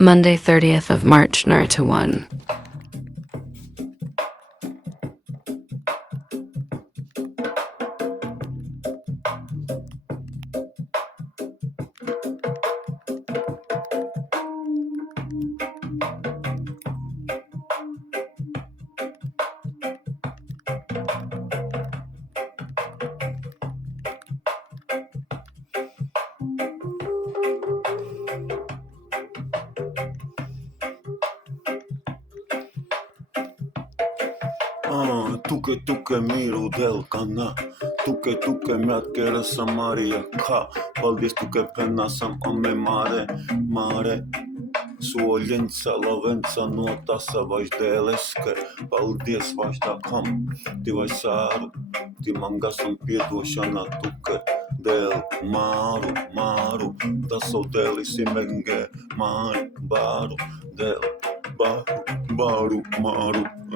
Monday, 30th of March, Naruto 1. Tuke miru del kana, tuke mjatkere sa Maria ka, paldies tuke penasam ame mare, suoļenca, lavenca no tasa vairs dēleske, paldies vairs tā kam, ti vai sāru, ti man gasam piedošana tuke, del māru, taso dēlis imenge, baru, del, māru,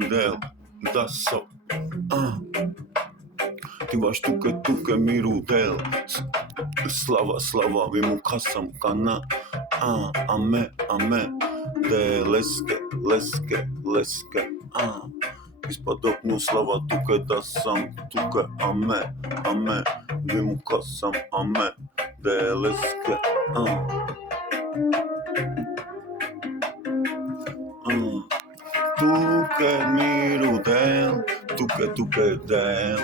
del, taso. Ti vaš tuke miru del, slava vimu kasam kana, ame, de leske, ispadoknu slava tuke dasam, tuke ame, vimu kasam, ame, de leske, tuke miru del, tuke del,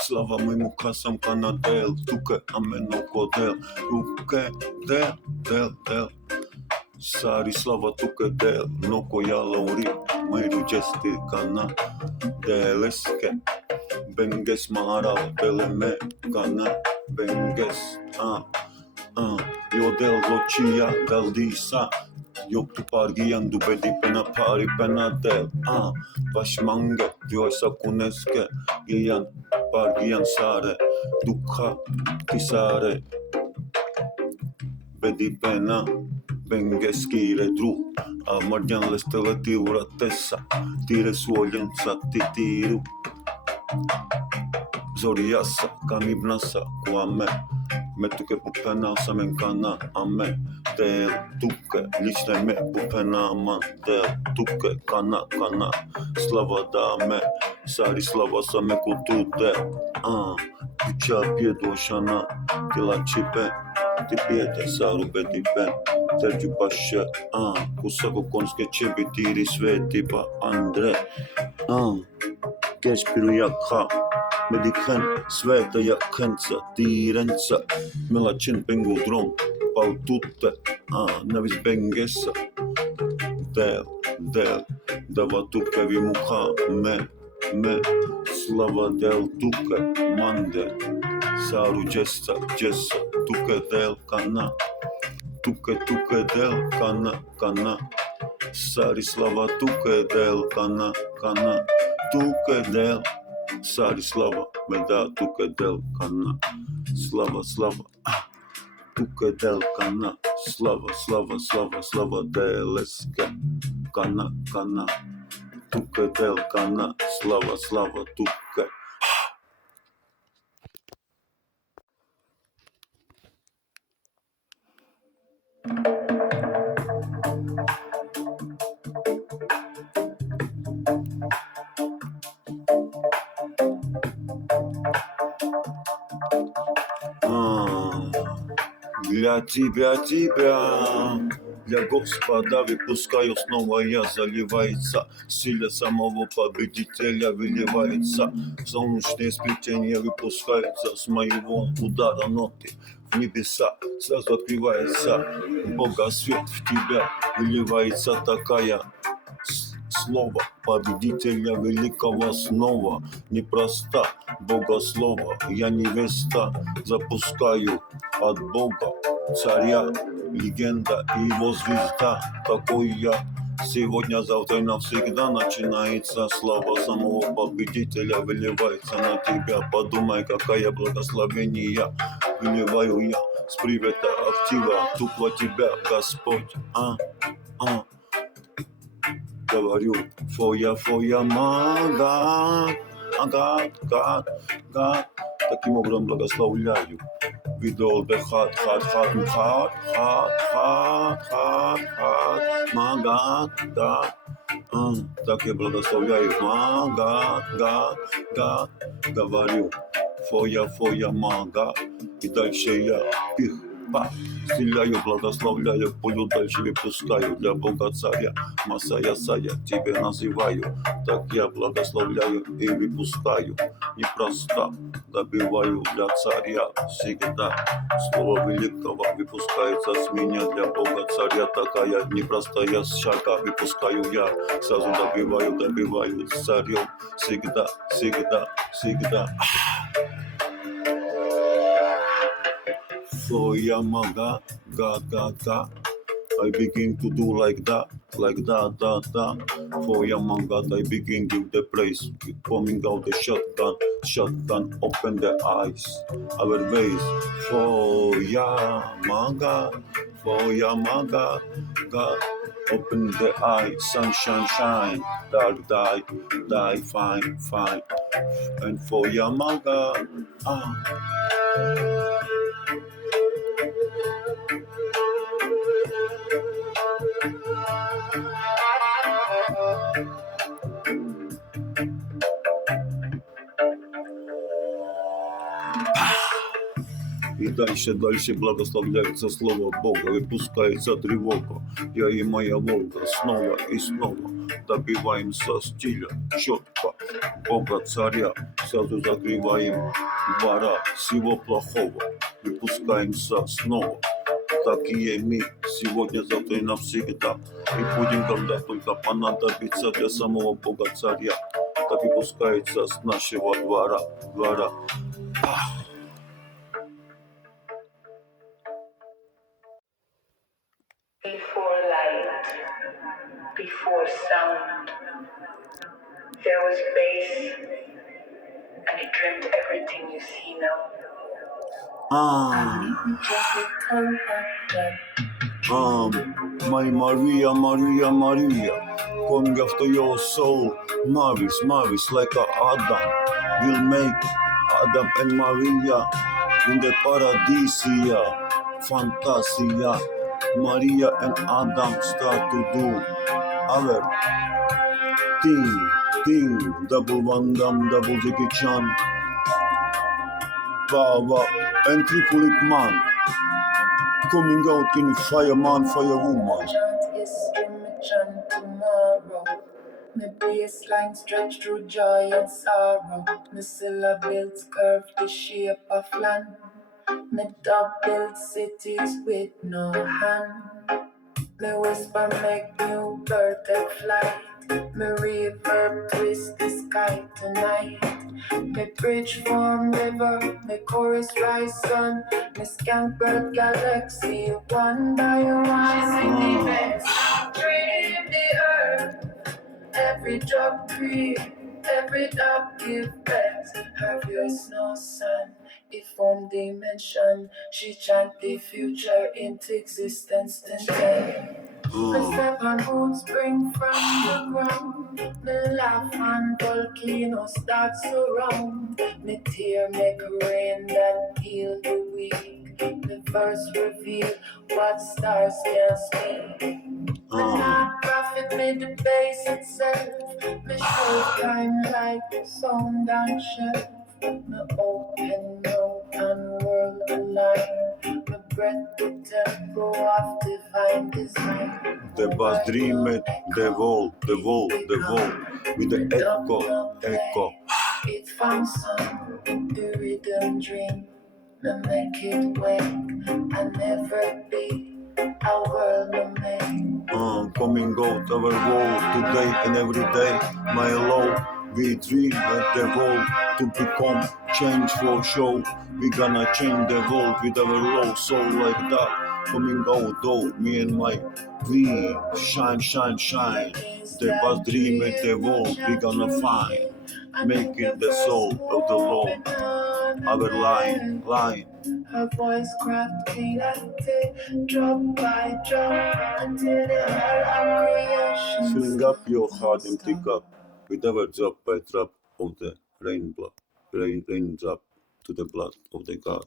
slava mimu kasam kana del, tuke amenoko del, tuke del, sari slava tuke del, noko yalauri, miru jesti kana, deleske, benges mara, deleme kana, benges, yo del lochia galdisa, yok tu pargiyan du bedi pena pari pena del, başmange, diyor sakuneske, giyan, pargiyan sare, dukha tisare, bedi pena, bengeskire dru, amarjan lestele tiura tessa, tire suolensa titiru, zoriasa, kamibnasa, kuame, me tuke pupena samenkana, ame, del, tuke, lične me pupena aman, del, tuke, kana, slava dame, sari slava same kutu del, pića pjedošana, tila čipe, ti pijete saru bedi ben, terđu paše, kusako konske čebi tiri sveti pa Andre, kespiru jaka, medikan sveta jakenca, tirenca, melačin pengu drom, pau tutte, nevis bengesa, del, dava tuke vimuha, me, slava del tuke, mande, saru jessa, tuke del kana, tuke del kana, sari slava tuke del kana, tuke del, sari slava, me da tuke del kana, slava, tuke del kana, slava deleske, kana, tuke del kana, slava tuke. Для тебя, для Господа выпускаю снова я, заливается, сила самого победителя выливается, солнечные сплетения выпускаются с моего удара ноты в небеса, сразу открывается, Бога свет в тебя, выливается такая, слово победителя великого снова, непроста богослова, я невеста, запускаю от Бога, царя, легенда и его звезда, такой я. Сегодня, завтра и навсегда начинается слава самого победителя, выливается на тебя. Подумай, какая благословение выливаю я с привета актива, тупо тебя, Господь, говорю, фоя, магад, таким образом благословляю with all the hot, my God. Так я благословляю, God, говорю, фоя, мага, и дальше я пих, па, стреляю, благословляю, пулю дальше выпускаю, для Бога царя, Масая, Сая, тебе называю, так я благословляю и выпускаю, непросто добиваю для царя, всегда, слово великого выпускается с меня, для Бога царя, такая непростая шага, выпускаю я, сразу добиваю с царем, всегда. Фоя мага, га. I begin to do like that, da. For young God, I begin give the praise, coming out the shotgun, open the eyes, our base. For young God, open the eyes, sunshine, shine, dark, die, fine, and for young God, И дальше благословляется слово Бога, выпускается тревога. Я и моя Волга снова и снова добиваемся стиля четко. Бога царя сразу закрываем двора всего плохого. Выпускаемся снова. Такие мы сегодня, завтра и навсегда. И будем, когда только понадобится для самого Бога царя. Так и пускается с нашего двора. Before light, before sound, there was bass, and it dreamed everything you see now. My Maria, coming after your soul, Maris, like a Adam, will make Adam and Maria in the Paradisia, Fantasia. Maria and Adam start to do our thing, double Van Damme, double Jackie Chan, Baba and Triple Ip Man, coming out in Fireman, Firewoman. My baseline stretched through joy and sorrow. My syllables curved the shape of land. My dog built cities with no hand. My whisper make new bird take flight. My reverb twist the sky tonight. My bridge form river, my chorus rise sun. My skank bird galaxy one by one. Dream the earth. Every drop breathe, every dog give breath. Her voice no sun, if one dimension. She chant the future into existence then. My 7 roots spring from the ground. Me laugh and volcanoes start surround. Me tear make rain that heal the weak. The verse reveal what stars can speak. Me not profit me the base itself. Me show time like sound and shelf. Me open out and world align. Me breath the tempo of divine design. The bass dream it, the wall, with the echo. It found some, the rhythm dream. Me make it wake and never be a world no make. Coming out our world today and every day, my love. We dream at the world to become change for show. We gonna change the world with our low soul like that. Coming out though, me and my we shine. The best dream at the world we gonna find. Making the soul of the Lord our line. Her voice crafty like drop by drop until the hell of creation. Swing up your heart and pick up with our drop by drop of the raindrop to the blood of the God.